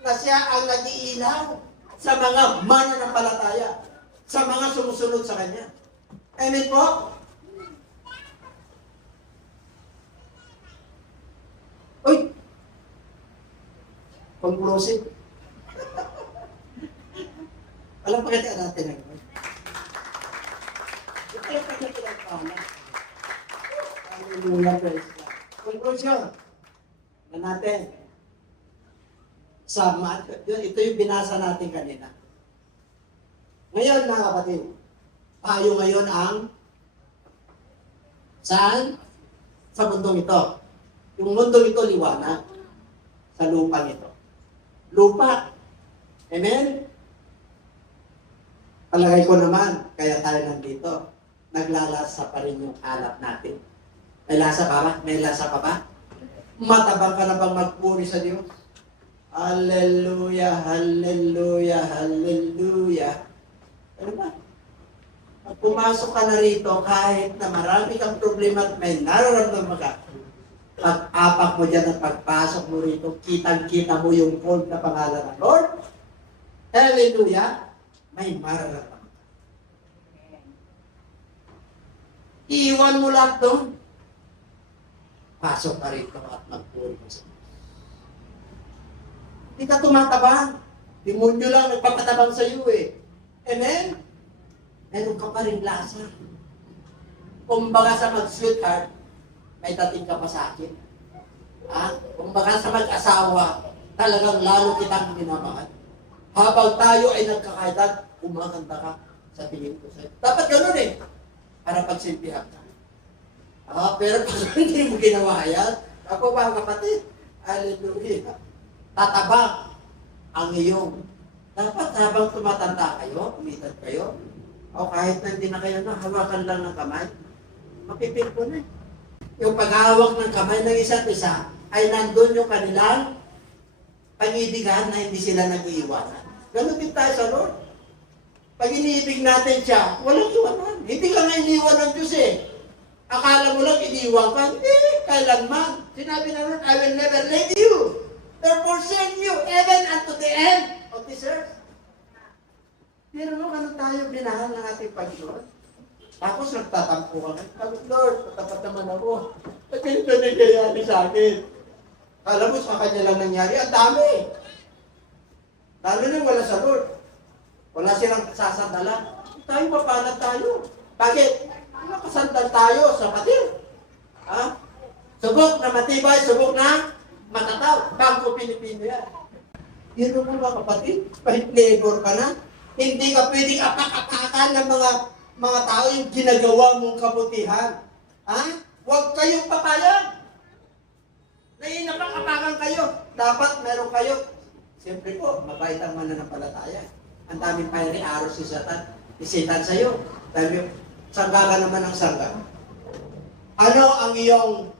na siya ang nag-iilaw sa mga mananampalataya, sa mga sumusunod sa Kanya. Amen po? Uy! Pag-closing. Alam pa kaya natin na yun. Alam pa kaya natin. Hallelujah, praise God. Conclusion na natin. Ito yung binasa natin kanina. Ngayon, mga kapatid, tayo ngayon ang saan? Sa mundong ito. Yung mundong ito, liwanag. Sa lupang ito. Lupa. Amen? Palagay ko naman, kaya tayo nandito, naglalasa pa rin yung alap natin. May lasa pa ba? May lasa pa ba? Matabang ka na bang magpuri sa Diyos? Hallelujah, hallelujah, hallelujah. Ano ba? Pag pumasok ka na rito, kahit na marami kang problema at may nararamdaman ka, pag-apak mo dyan at pagpasok mo rito, kitang-kita mo yung gold na pangalan ng Lord. Hallelujah. May mararamdaman ka. Iiwan mo lahat doon. Pasok ka rito at magpuri mo sa Diyos. Hindi ka tumatabang. Demonyo lang nagpapatabang sa iyo eh. Amen? Meron ka pa rin lasa. Kumbaga sa mag-sweetheart, may dating ka pa sa akin. Kumbaga sa mag-asawa, talagang lalo kitang minamahal. Habang tayo ay nagkakaedad, umaganda ka sa tingin ko sa'yo. Dapat ganun eh. Para pagsimpihan ka. Pero pag hindi mo ginawa yan, ako ba kapatid? Hallelujah. Tatabang ang iyong. Dapat habang tumatanda kayo, umitad kayo, o kahit na hindi na kayo na, hawakan lang ng kamay, mapipil ko na. Yung paghawak ng kamay ng isa't isa, ay nandun yung kanilang pag-ibigan na hindi sila nag-iiwanan. Ganun din tayo sa Lord. Pag iniibig natin siya, walang iwanan. Hindi ka nga iniwan ng Diyos eh. Akala mo lang iniwan ka, hindi, kailanman. Sinabi na Lord, I will never leave you. Therefore send you even unto the end of this earth. Pero no, ano tayo binahal ng ating Panginoon? Tapos nagtatampo ka na, Lord, matapat naman ako. Ba't ganito nangyayari sa akin? Alam mo, sa kanya lang nangyari, ang dami. Lalo na wala sa Lord. Wala silang sasandala. Tayo, papanat tayo. Bakit? Nakasandal tayo sa patil. Subok na matibay, subok na matataw. Bangko Pilipino yan. Yun mo mga kapatid, kahit labor ka na, hindi ka pwedeng apak-apakan ng mga tao yung ginagawa mong kabutihan. Huwag kayong papayag. Nainapak-apakan kayo. Dapat meron kayo. Siyempre po, mabait ang mananampalataya. Ang daming fiery arrows si Satan. Isitan sa'yo. Dahil sangga ka naman ang sangga. Ano ang iyong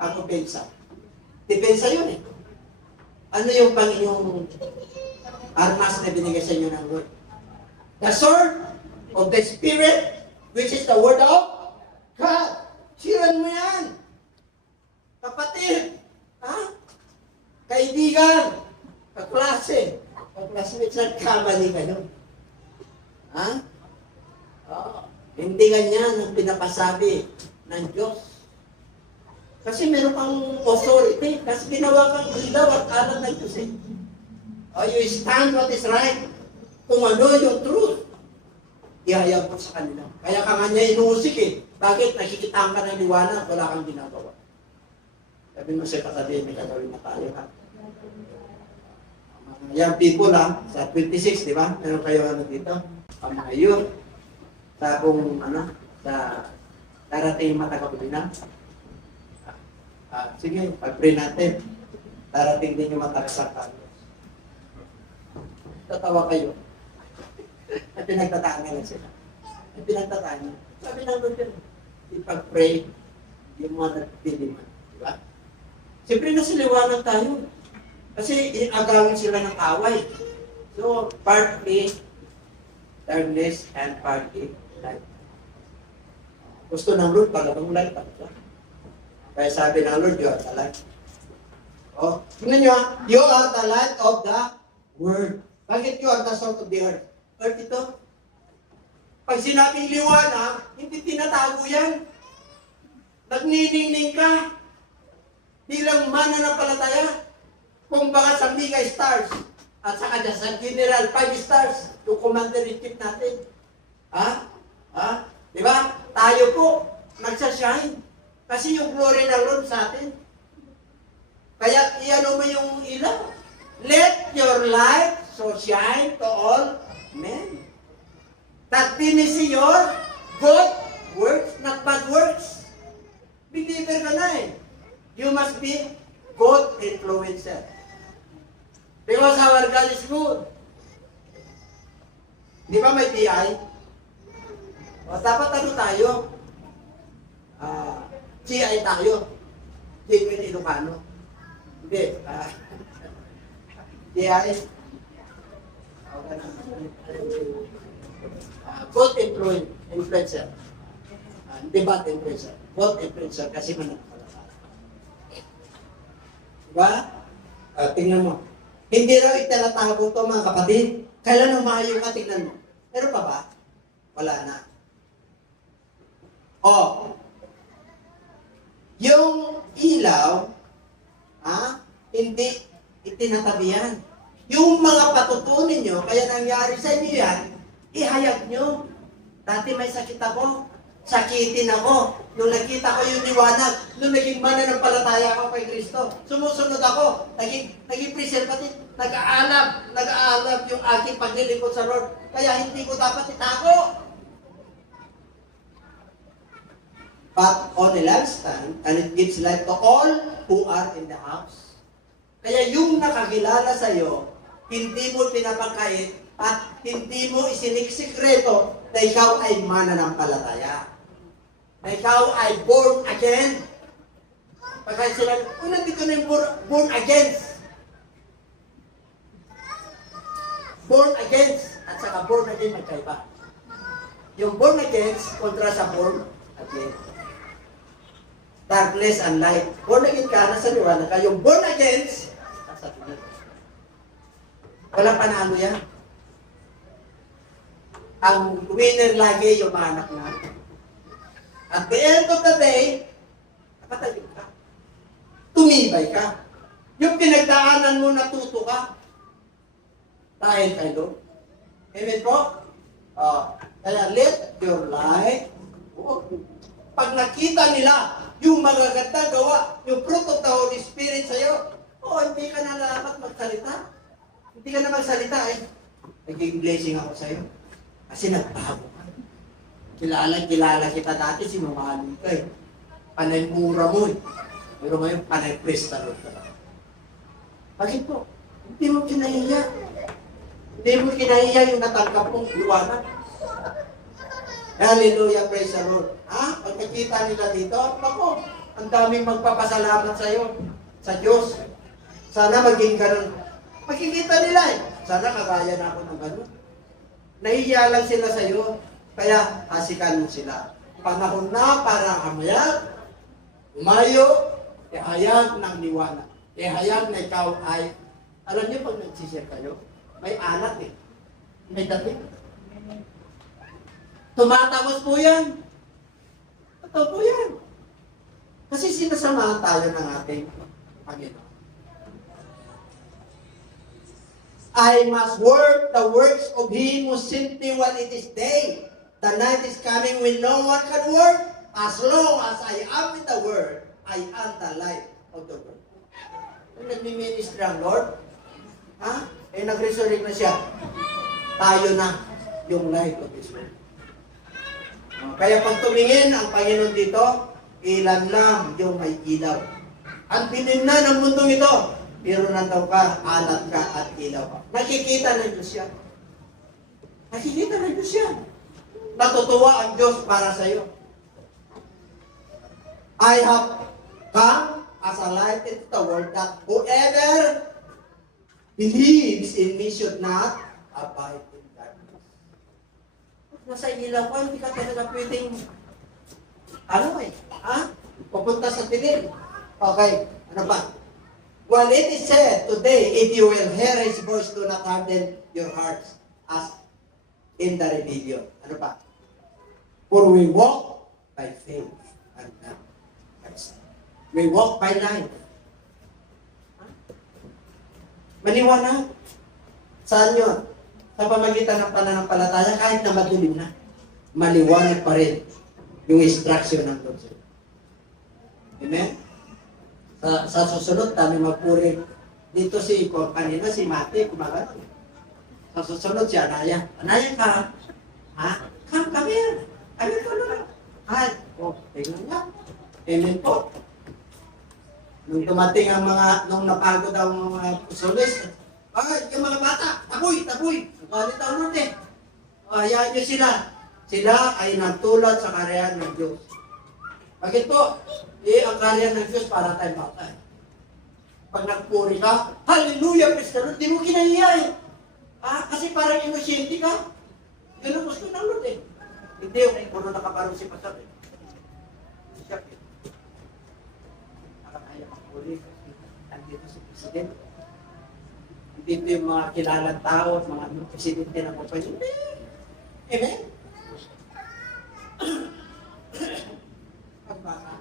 depensa? Depensa yun eh. Ano yung inyong armas na binigay sa inyo ng Lord? The sword of the Spirit, which is the word of God. Siran mo yan. Kapatid. Kaibigan. Kaklase. Kaklasmates, nagkamali kayo. Hindi ganyan ang pinapasabi ng Diyos. Kasi meron kang authority. Kasi ginawa kang ilaw at aral ng Diyos eh. Oh, you stand what is right. Kung ano yung truth, ihayag mo sa kanila. Kaya ka nga niya inuusik eh. Bakit? Nakikitaan ka ng liwanag, wala kang ginagawa. Sabi mo sa katabi, may gagawin na tayo ha. Young people ha, sa 26, di ba? Meron kayo ano dito? Ang mga youth. Sa kung ano, sa darating matagapulina. Sige, pag-pray natin. Darating din yung matagsakan. Tatawa kayo. At pinagtataan lang sila. At pinagtataan niya. Sabi lang doon yun, ipag-pray, yung mga nagtiliman. Di ba? Siyempre nasiliwanag tayo. Kasi agawin sila ng away. So, partly darkness and partly light. Gusto ng Lord, palabang light. Kaya sabi ng Lord, you are the light. Oh, tingnan nyo, you are the light of the world. Bakit you are the salt of the earth? Earth ito. Pag sinabing liwanag, hindi tinatago yan. Nagniningning ka. Bilang mananampalataya. Kung baka sa Mega Stars, at saka dyan sa General 5 Stars, yung commander-in-chief natin. Ha? Ha? Di ba? Tayo po, nagsashine. Kasi yung glory ng Lord sa atin. Kaya iano mo yung ilaw. Let your light so shine to all men. That they may see your good works, not bad works. Believer ka na eh. You must be good influencer. Because our God is good. Di ba may TI? O dapat ano tayo? GI tayo. Genuine Ilocano. Hindi. GI. Good influencer. Hindi bad influencer. Good influencer kasi mananampalataya. Diba? Tingnan mo. Hindi raw itinatago ito mga kapatid. Kailan umayo ka, tingnan mo. Pero pa ba? Wala na. Yung ilaw, hindi itinatabi yan. Yung mga patutunin nyo, kaya nangyari sa inyo yan, ihayag nyo. Dati may sakit ako. Sakitin ako. Nung nakita ko yung liwanag, nung naging mananampalataya ako kay Kristo, sumusunod ako, naging preservative, nag-aalab yung aking paglilingkod sa Lord. Kaya hindi ko dapat itago. But on a lampstand, and it gives light to all who are in the house. Kaya yung nakakilala sa iyo, hindi mo pinapakait at hindi mo isiniksikreto na ikaw ay mananampalataya. Na ikaw ay born again. Pagka sila, nandito na yung born against. Born against at saka born again magkaiba. Yung born against kontra sa born again. Darkness and light. Born again ka, nasa liwanag ka. Yung born against, nasa tuloy. Walang panalo yan. Ang winner lagi yung mga anak natin. At the end of the day, nakatalim ka. Tumibay ka. Yung pinagdaanan mo, natuto ka. Dahil kayo. Amen po? Kaya let your light, pag nakita nila yung magagandang gawa, yung fruit of the Holy Spirit sa'yo, hindi ka na dapat magsalita. Hindi ka na magsalita eh. Naging blessing ako sa'yo. Kasi nagbago ka. Kilala kita dati, sinungaling ka eh. Panay mura mo eh. Pero ngayon, panay prestarot ka. Bakit po? Hindi mo kinahiya. Hindi mo kinahiya yung natanggap mong liwanag. Hallelujah, praise the Lord. Pag nakita nila dito, ako, ang daming magpapasalamat sa iyo, sa Diyos. Sana maging ganun. Makikita nila eh. Sana kagaya na ako ng ganun. Nahiya lang sila sa iyo. Kaya, hasikan mo sila. Panahon na para kamayag, umayo, ihayag ng liwanag. Ihayag na ikaw ay, alam niyo pag nagsishare kayo, may alat eh. May dating. Tumatapos po yan. Totoo po yan. Kasi sinasamahan tayo ng ating Panginoon. I must work the works of Him who sent me while it is day. The night is coming when no one can work. As long as I am in the Word, I am the light of the world. Kung nagmi-ministry ang Lord, nag-resurrect na siya. Tayo na yung light of this world. Kaya pag tumingin ang Panginoon dito, ilan lang yung may ilaw. Ang dilim na ng mundong ito, pero nandaw ka, alat ka at ilaw ka. Nakikita ng Diyos yan. Nakikita ng Diyos yan. Natutuwa ang Diyos para sa iyo. I have come as a light into the world that whoever believes in me should not abide in darkness. Nasa ilaw ko, hindi ka talaga pwedeng pupunta sa dilim. Okay, ano ba? Well, it is said today, if you will hear His voice, do not harden your hearts as in the rebellion. Ano ba? For we walk by faith and not by sight. We walk by light. Maliwanag. Saan yun? Sa pamagitan ng pananampalataya, kahit na madilim na, maliwanag pa rin yung instruction ng Diyos. Amen? Sa susunod, kami magpuri. Dito kanina si Mati, kumagano. Sa susunod si Anaya. Anaya ka? Come here. Ayun ko na. Tingnan nga. Amen po. Nung dumating ang nung napagod ang mga pusolis, yung mga bata, taboy. Galit ang Lord eh. Hayaan nyo sila. Sila ay nagtulad sa karyan ng Diyos. Bakit po? Ang karyan ng Diyos para tayong bata. Pag nagpuri ka, hallelujah, praise the Lord, di mo kinahiya eh. Kasi parang inusyente ka. Yun ang gusto ng Lord eh. Hindi yung puro nakaparong si Pastor eh. Siya eh. Nakakaya magpuri kasi nandito si President. Dito yung mga kilalang tao at mga presidente ng kumpanya. Amen? Pagbaka.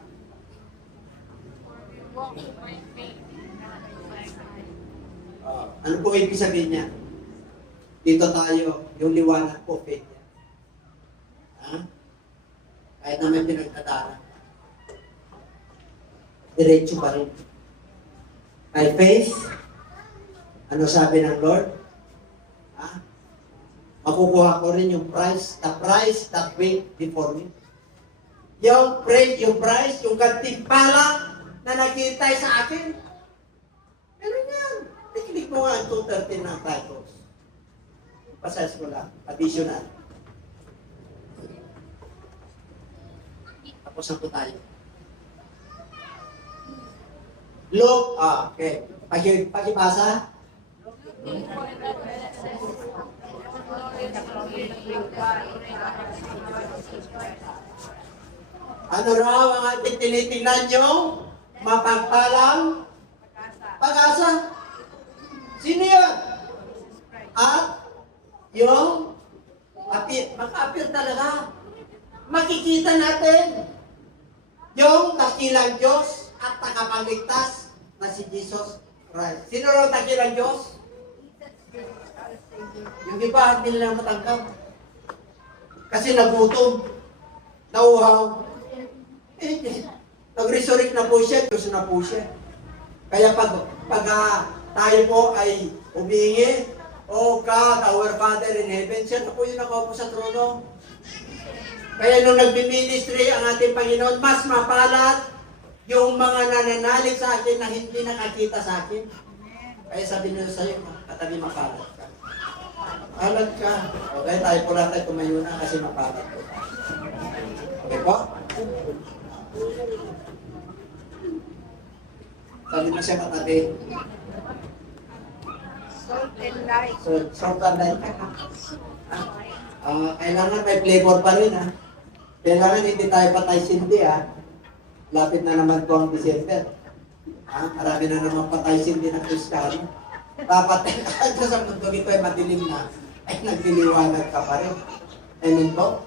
Ano po ibig sabihin niya? Dito tayo, yung liwanag po, faith niya. Kahit naman pinagkataran. Diretso pa rin. By faith, ano sabi ng Lord? Makukuha ko rin yung price, the price that wait before me. Yung price, yung gantimpala na nakitay sa akin. Meron yan. Tikinig mo nga ang 2:13 ng titles. Pasas ko lang. Additional. Tapos na po tayo. Look, okay. Pakibasa. Ano raw ang ating tinitingnan nyo? Mapagpalang pag-asa. Sino yan? At yung maka-appear talaga. Makikita natin yung dakilang Diyos at tagapagligtas na si Jesus Christ. Sino raw dakilang Diyos? Yung iba, hindi nila matanggap. Kasi nagutom, nauhaw. Nag-resurrect na po siya, Diyos na po siya. Kaya pag tayo po ay humingi, O God, our Father in heaven, siya na po yung nakaupo sa trono. Kaya nung nagbi-ministry ang ating Panginoon, mas mapalat yung mga nananalig sa akin na hindi nakakita sa akin. Kaya sabi nila sa'yo, katabi mapalat ka. Mapalat ka. Okay, tayo po lang tayo tumayo na kasi mapalat ko. Okay po? Sabi na siya katabi. Salt and light. Salt and light. Kailangan may flavor pa rin ha. Kailangan hindi tayo patay sindi ha. Lapit na naman po ang December. Marami na naman patay sindi ng Kristiyano. Dapat sa mundo ito ay madilim na, ay nagdiliwanag ka pa rin. Amen po?